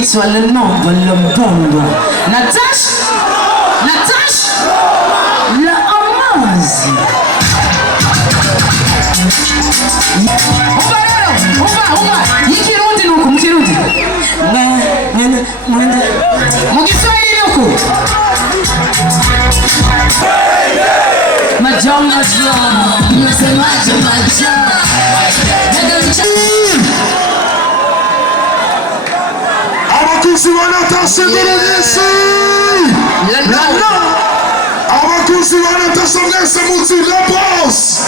Nitwa le nombre le bombe. Natasha la amazi. Umba ikirundi nuko mukirundi mugiswahili nuko majong nasemaje majong abakuzi wa Natasha Murugisi abakuzi wa Natasha mwese muti la boss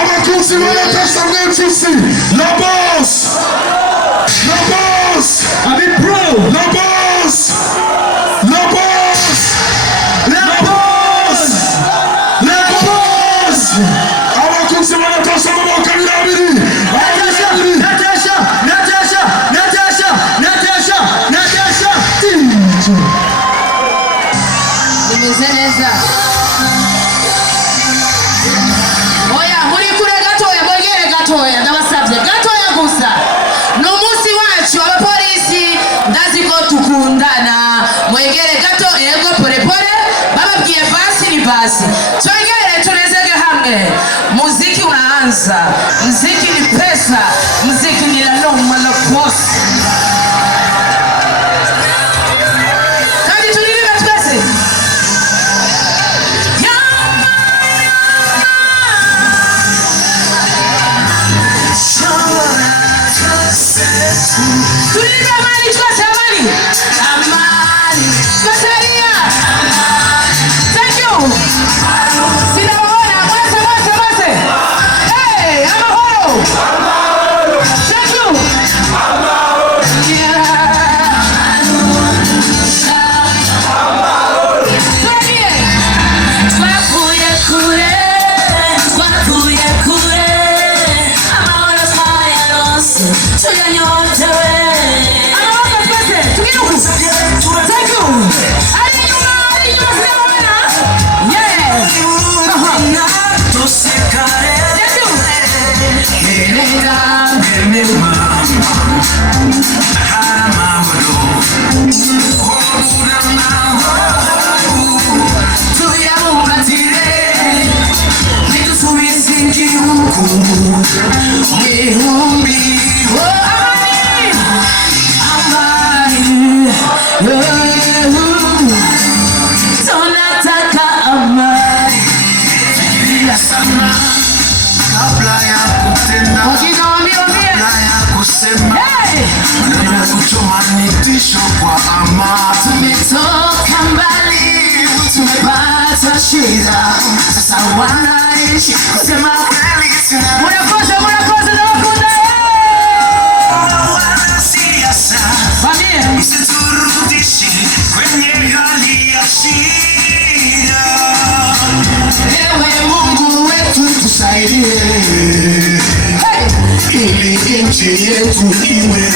abakuzi wa Natasha mwese la boss Abi pro la boss abakuzi wa Natasha mwakanirabiri Nimezeleza. Oya, muri kure gatoya, mwegere gatoya, ndabasabye. Gatoya gusa. Numusi wacu abapolisi ndazi ko tukundana. Mwegere gato yego pole pole. Bababwiye basi ni basi. Twegere tunezege hamwe. Muziki unaanza. Muziki ni pesa. Muziki ni la noma la boss. Tumetoka mbali, tumepata shida, sasa wanaishi kusema kweli tuna Murakoze na wakunda wana siasa msiturudishi kwenye hali ya shida. Ewe Mungu wetu tusaidie, ili nchi yetu iwe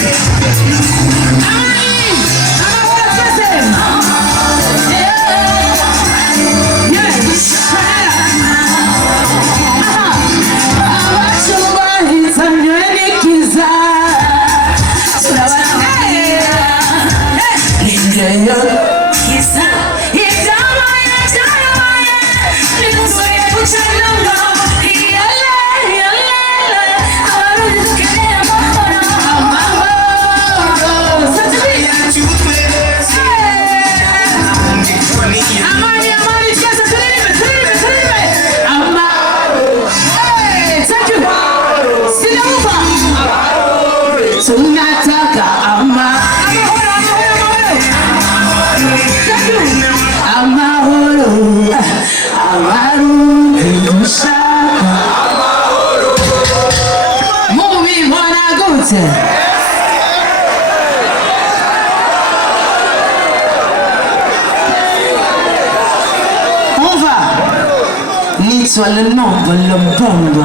Nitwa le nombre le bombe.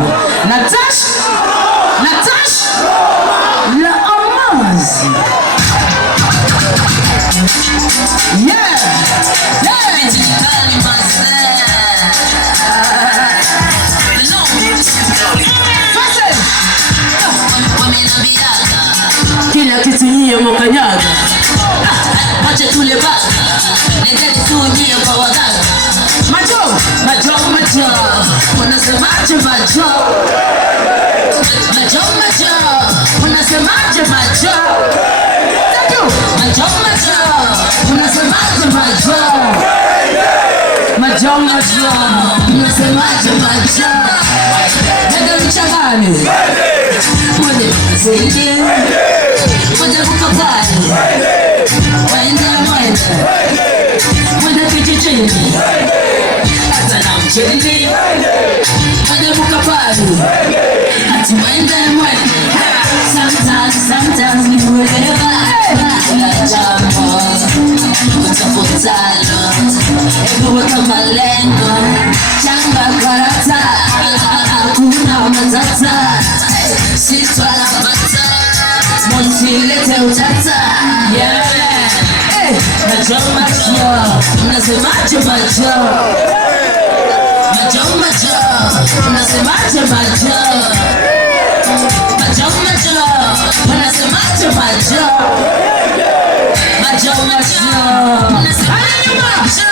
Natasha la amazi. Kila ya kitu nyie mwakanyaga. Wacha tule basi. Nendeni tu nyie kwa waganga. Majo. Unasemaje majo? Majo. Unasemaje majo? Majo. Unasemaje majo? Majo. Unasemaje majo? Nenda mchangani. Mwende mkazini. Mwende mkapani. Mwende kijijini. Hata na mchini. Mwende mkapani. Hati mwende. Sometimes ni wherever. La jambo. Utafutalo. Weka malengo. Changa karata. Hakuna matata. Sitwa na mata. Monsilete utata. Majo. Unasemaje majo? Majo. Unasemaje majo? Majo. Unasemaje majo? Majo. Unasemaje majo?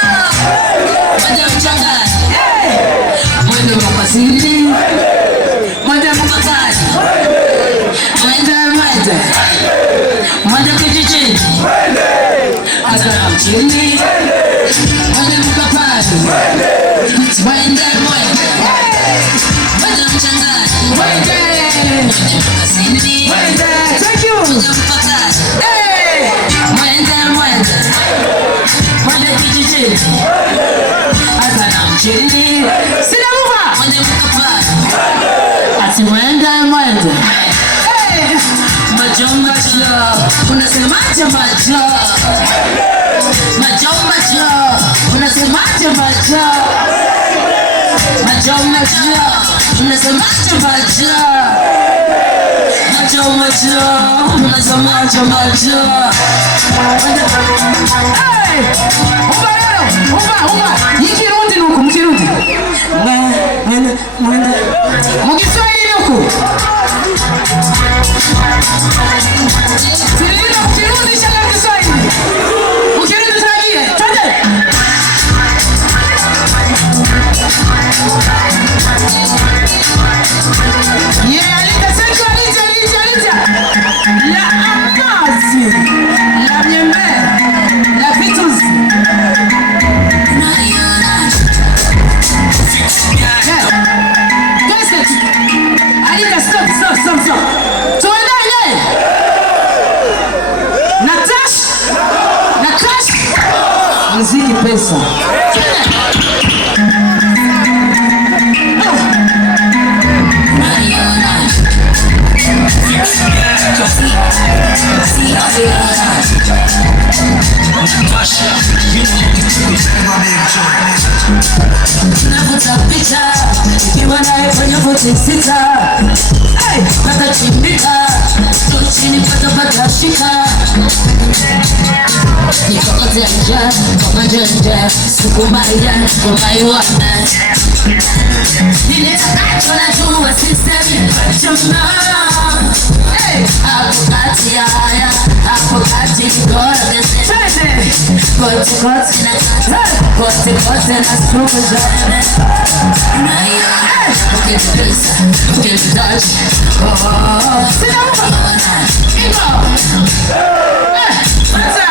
Mwende mchangani. Mwende mkazini. Mwende mkakani. Mwende kijijini. Hata na mchini. Mwende mkapani. Mwende mchangani. Mwende mkazini. Mwende mkakani. Mwende kijijini. Hata na mchini. Sina muva. Mwende mkapani. Ati mwende. Majo. Unasemaje majo? Majo. Unasemaje majo? Majo. Unasemaje majo? Majo. Unasemaje majo? Umba. Yikirundi nuku mkirundi. Mwende. Mukiswahili nuku. Ukirundi shaka Kiswahili. Ukirundi tunagie. Twende. Alita. La amazi. La miembe. La pituzi. Alita, stop. Tuendele. Natash. Muziki pesa. Navuta picha ikiwa naye kwenye voti sita. Pata chimbika chini pata shika. Nikokote nja kama janja sukumaya kumaiwana. Nilitakacho na juwa sisemi chama. Hapo kati haya, hapo kati kikora gese. Kote na suku jane. Ukipisa, ukipidashi. Sina upa. Iko. Pata.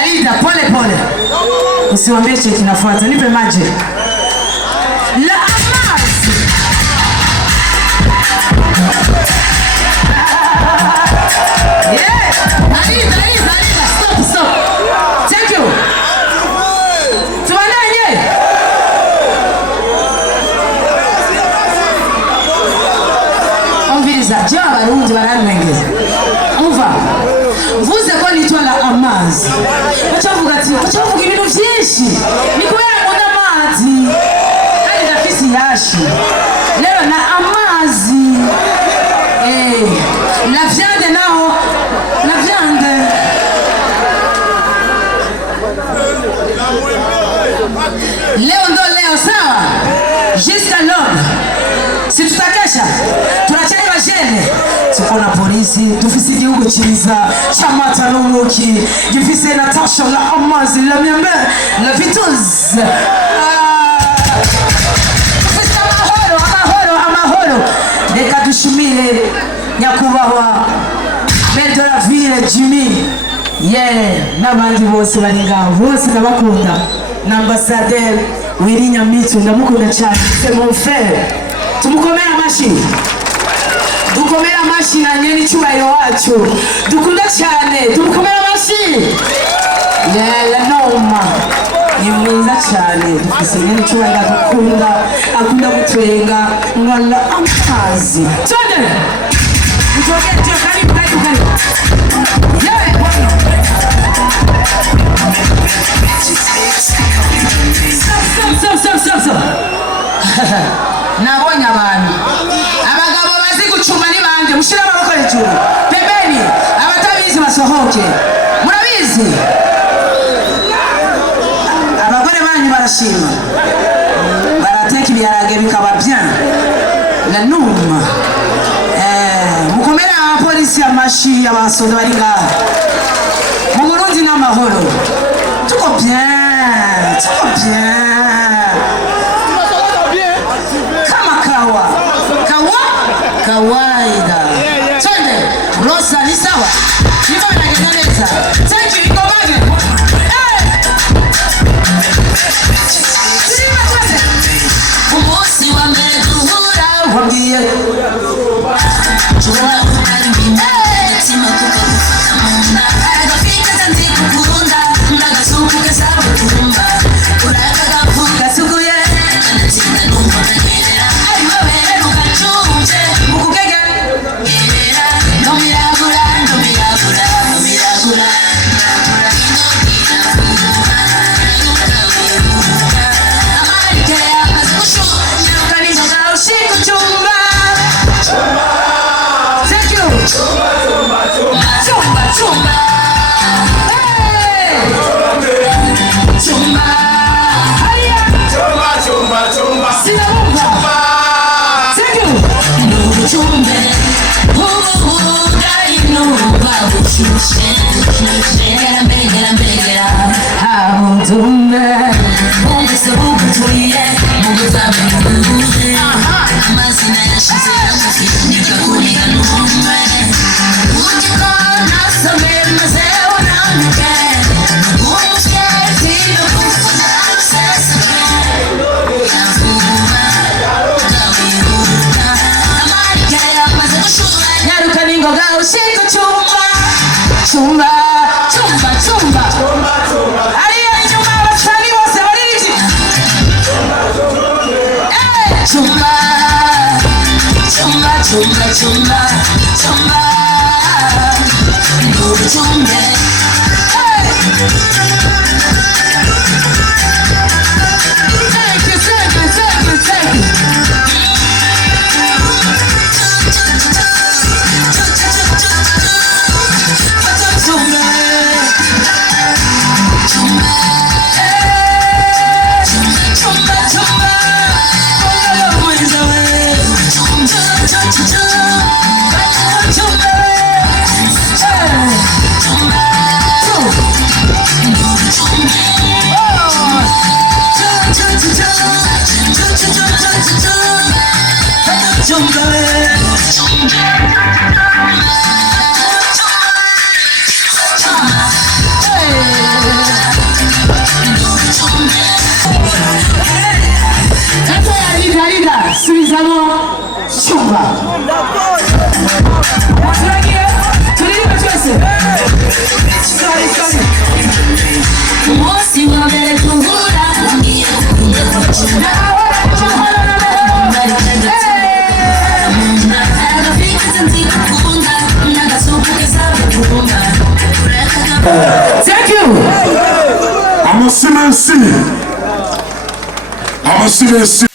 Alida, pole. Usiwambie cheki nafuata. Nipe maji. La amazi. Alida. Stop. Thank you. Tuwana nye. Omviriza. Jia warundi waranwengeza. Uva. Mvuze kwa nitwa la amazi. Wachavuga ibintu vyinshi. Ni kubera nkunda amazi. Kandi ndafise yashi. Leo na amazi. La viande nao. La viande. Leo ndo leo sawa. murabona polisi dufise igihugu cyiza cy'amata n'ubuki gifise Natasha la amazi la miame la viteuse dufise amahoro reka dushimire nyakubahwa maire de la ville Jimmy n'abandi bose bari ngaho bose ndabakunda n'ambassadeur Willy Nyamitu ndamukunda cyane c'est mon frère tumukomera amashi dukomera amashi na nyene icyubahiro wacu dukunda cyane tumukomera amashi la noma ni mwiza cyane dufise nyene icyubahiro dukunda akunda gutwenga ngala amazi twende mutogete karibu nabonye abantu abagabo bazi gucuma ni bande mushira amaboko hejuru pembeni abatabizi basohoke murabizi abagore banyu barashima barateka ibiharage bikaba bien la numa mukomera abapolisi amashi abasoda bari ngaha mu Burundi n'amahoro tuko bien kawaida twende Rosa ni sawa hivyo vinatengeneza thank you ikobaje umunsi wa mbere duhura wambie chura unaribina yatima tukakufata munda agafika tanzi kukunda ndagasuku kasaba kumba uraka kafuka sukuye anatinda numba nagera ayo wewe ukachuje mukugege gebera no miragura Chumba ariyo inyuma abasani bose bariki chumba nduchumbe thank you I'm a sinner.